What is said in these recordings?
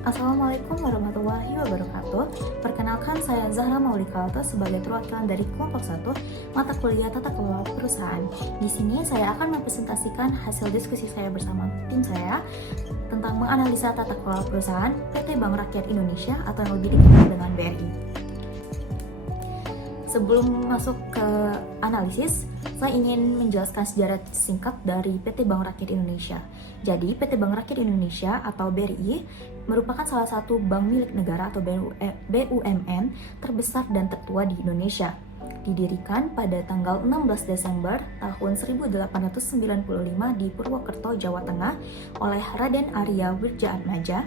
Assalamualaikum warahmatullahi wabarakatuh. Perkenalkan, saya Zahra Maulikalto sebagai perwakilan dari kelompok 1 mata kuliah Tata Kelola Perusahaan. Di sini saya akan mempresentasikan hasil diskusi saya bersama tim saya tentang menganalisa tata kelola perusahaan PT Bank Rakyat Indonesia atau yang lebih dikenal dengan BRI. Sebelum masuk ke analisis, saya ingin menjelaskan sejarah singkat dari PT Bank Rakyat Indonesia. Jadi, PT Bank Rakyat Indonesia atau BRI merupakan salah satu bank milik negara atau BUMN terbesar dan tertua di Indonesia. Didirikan pada tanggal 16 Desember tahun 1895 di Purwokerto, Jawa Tengah oleh Raden Arya Wirjaatmaja.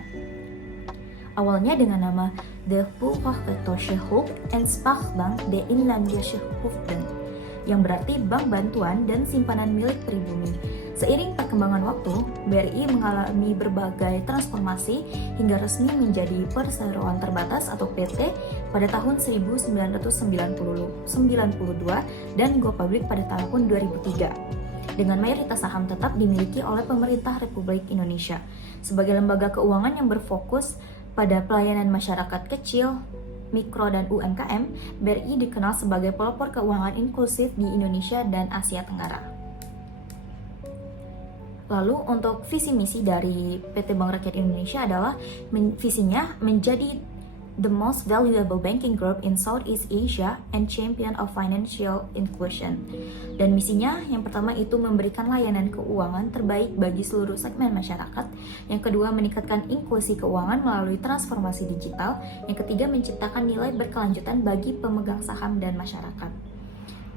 Awalnya dengan nama De Purwokertosche Hulp en Spaarbank de Inlandische Hoofden, yang berarti Bank Bantuan dan Simpanan Milik Pribumi. Seiring perkembangan waktu, BRI mengalami berbagai transformasi hingga resmi menjadi perseroan terbatas atau PT pada tahun 1992 dan go public pada tahun 2003. Dengan mayoritas saham tetap dimiliki oleh pemerintah Republik Indonesia. Sebagai lembaga keuangan yang berfokus pada pelayanan masyarakat kecil, mikro, dan UMKM, BRI dikenal sebagai pelopor keuangan inklusif di Indonesia dan Asia Tenggara. Lalu untuk visi misi dari PT Bank Rakyat Indonesia adalah visinya menjadi the most valuable banking group in Southeast Asia and champion of financial inclusion. Dan misinya yang pertama itu memberikan layanan keuangan terbaik bagi seluruh segmen masyarakat. Yang kedua, meningkatkan inklusi keuangan melalui transformasi digital. Yang ketiga, menciptakan nilai berkelanjutan bagi pemegang saham dan masyarakat.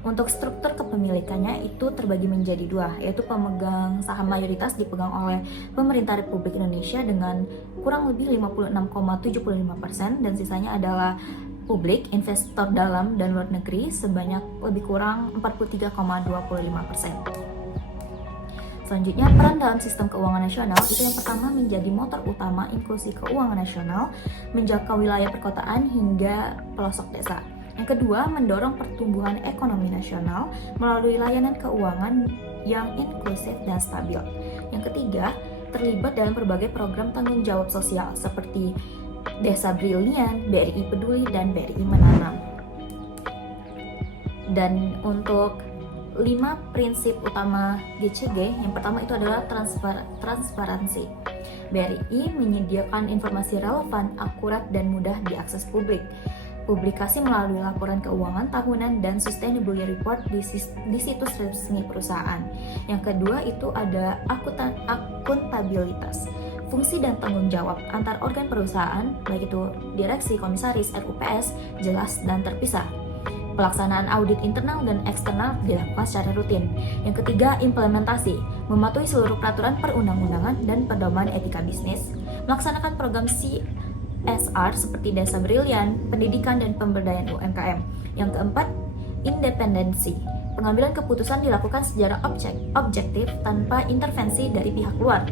Untuk struktur kepemilikannya itu terbagi menjadi dua, yaitu pemegang saham mayoritas dipegang oleh pemerintah Republik Indonesia dengan kurang lebih 56,75% dan sisanya adalah publik, investor dalam dan luar negeri sebanyak lebih kurang 43,25%. Selanjutnya, peran dalam sistem keuangan nasional itu yang pertama menjadi motor utama inklusi keuangan nasional, menjangkau wilayah perkotaan hingga pelosok desa. Yang kedua, mendorong pertumbuhan ekonomi nasional melalui layanan keuangan yang inklusif dan stabil. Yang ketiga, terlibat dalam berbagai program tanggung jawab sosial seperti Desa Brilian, BRI Peduli, dan BRI Menanam. Dan untuk 5 prinsip utama GCG, yang pertama itu adalah transparansi. BRI menyediakan informasi relevan, akurat, dan mudah diakses publik. Publikasi melalui laporan keuangan tahunan dan sustainability report di situs resmi perusahaan. Yang kedua itu ada akuntabilitas. Fungsi dan tanggung jawab antar organ perusahaan, baik itu direksi, komisaris, RUPS, jelas dan terpisah. Pelaksanaan audit internal dan eksternal dilakukan secara rutin. Yang ketiga, implementasi, mematuhi seluruh peraturan perundang-undangan dan pedoman etika bisnis, melaksanakan program CSR seperti Desa Brilian, pendidikan dan pemberdayaan UMKM. Yang keempat, independensi. Pengambilan keputusan dilakukan secara objektif tanpa intervensi dari pihak luar.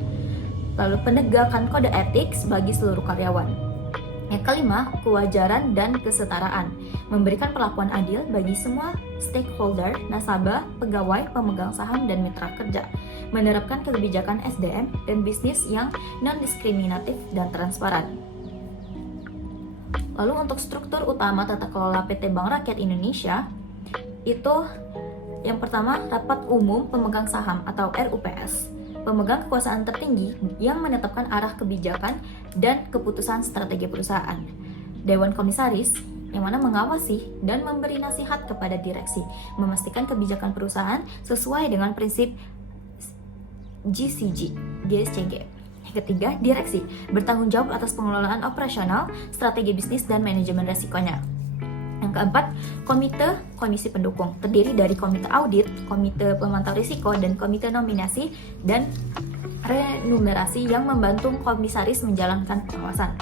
Lalu penegakan kode etik bagi seluruh karyawan. Yang kelima, kewajaran dan kesetaraan. Memberikan perlakuan adil bagi semua stakeholder, nasabah, pegawai, pemegang saham, dan mitra kerja. Menerapkan kebijakan SDM dan bisnis yang non-diskriminatif dan transparan. Lalu untuk struktur utama tata kelola PT Bank Rakyat Indonesia, itu yang pertama rapat umum pemegang saham atau RUPS, pemegang kekuasaan tertinggi yang menetapkan arah kebijakan dan keputusan strategi perusahaan. Dewan Komisaris yang mana mengawasi dan memberi nasihat kepada direksi, memastikan kebijakan perusahaan sesuai dengan prinsip GCG. Ketiga, direksi bertanggung jawab atas pengelolaan operasional, strategi bisnis, dan manajemen resikonya. Yang keempat, komisi pendukung terdiri dari komite audit, komite pemantau risiko, dan komite nominasi dan remunerasi yang membantu komisaris menjalankan pengawasan.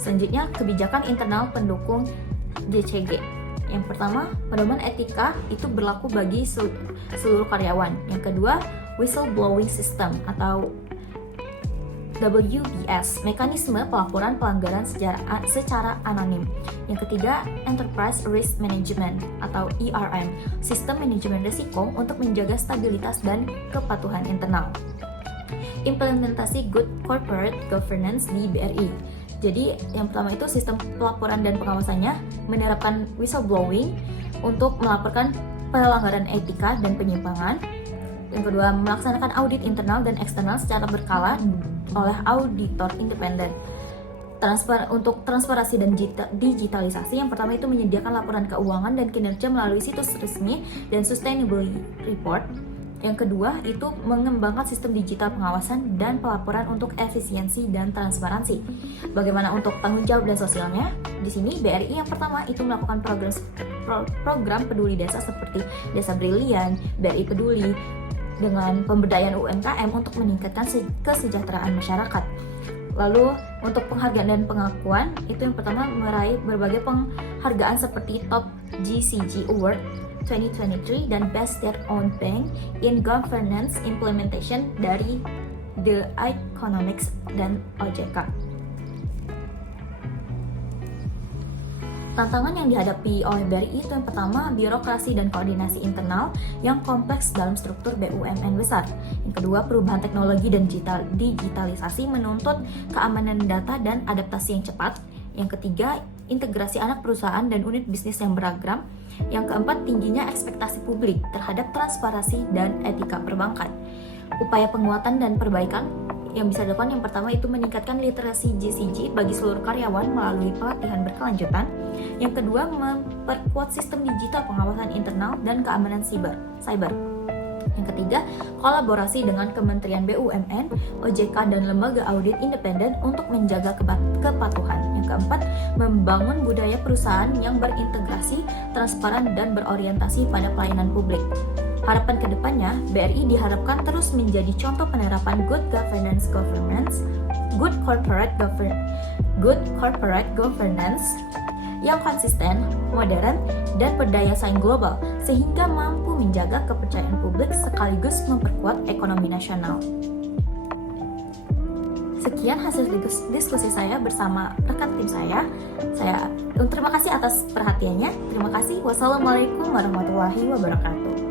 Selanjutnya, kebijakan internal pendukung GCG. Yang pertama, pedoman etika itu berlaku bagi seluruh karyawan. Yang kedua, whistleblowing system atau WBS, mekanisme pelaporan pelanggaran secara anonim. Yang ketiga, Enterprise Risk Management atau sistem manajemen risiko untuk menjaga stabilitas dan kepatuhan internal. Implementasi Good Corporate Governance di BRI. Jadi yang pertama itu sistem pelaporan dan pengawasannya menerapkan whistleblowing untuk melaporkan pelanggaran etika dan penyimpangan. Yang kedua, melaksanakan audit internal dan eksternal secara berkala oleh auditor independen. Untuk transparansi dan digitalisasi, yang pertama itu menyediakan laporan keuangan dan kinerja melalui situs resmi dan sustainability report. Yang kedua itu mengembangkan sistem digital pengawasan dan pelaporan untuk efisiensi dan transparansi. Bagaimana untuk tanggung jawab dan sosialnya? Di sini BRI yang pertama itu melakukan program peduli desa seperti Desa Brilian, BRI Peduli, dengan pemberdayaan UMKM untuk meningkatkan kesejahteraan masyarakat. Lalu untuk penghargaan dan pengakuan, itu yang pertama meraih berbagai penghargaan seperti Top GCG Award 2023 dan Best State-Owned Bank in Governance Implementation dari The Economics dan OJK. Tantangan yang dihadapi oleh BRI itu yang pertama, birokrasi dan koordinasi internal yang kompleks dalam struktur BUMN besar. Yang kedua, perubahan teknologi dan digitalisasi menuntut keamanan data dan adaptasi yang cepat. Yang ketiga, integrasi anak perusahaan dan unit bisnis yang beragam. Yang keempat, tingginya ekspektasi publik terhadap transparansi dan etika perbankan. Upaya penguatan dan perbaikan yang bisa dilakukan yang pertama itu meningkatkan literasi GCG bagi seluruh karyawan melalui pelatihan berkelanjutan. Yang kedua, memperkuat sistem digital pengawasan internal dan keamanan cyber. Yang ketiga, kolaborasi dengan Kementerian BUMN, OJK, dan lembaga audit independen untuk menjaga kepatuhan. Yang keempat, membangun budaya perusahaan yang berintegrasi, transparan, dan berorientasi pada pelayanan publik. Harapan kedepannya, BRI diharapkan terus menjadi contoh penerapan good corporate governance yang konsisten, modern, dan berdaya saing global, sehingga mampu menjaga kepercayaan publik sekaligus memperkuat ekonomi nasional. Sekian hasil diskusi saya bersama rekan tim saya. Terima kasih atas perhatiannya. Terima kasih. Wassalamualaikum warahmatullahi wabarakatuh.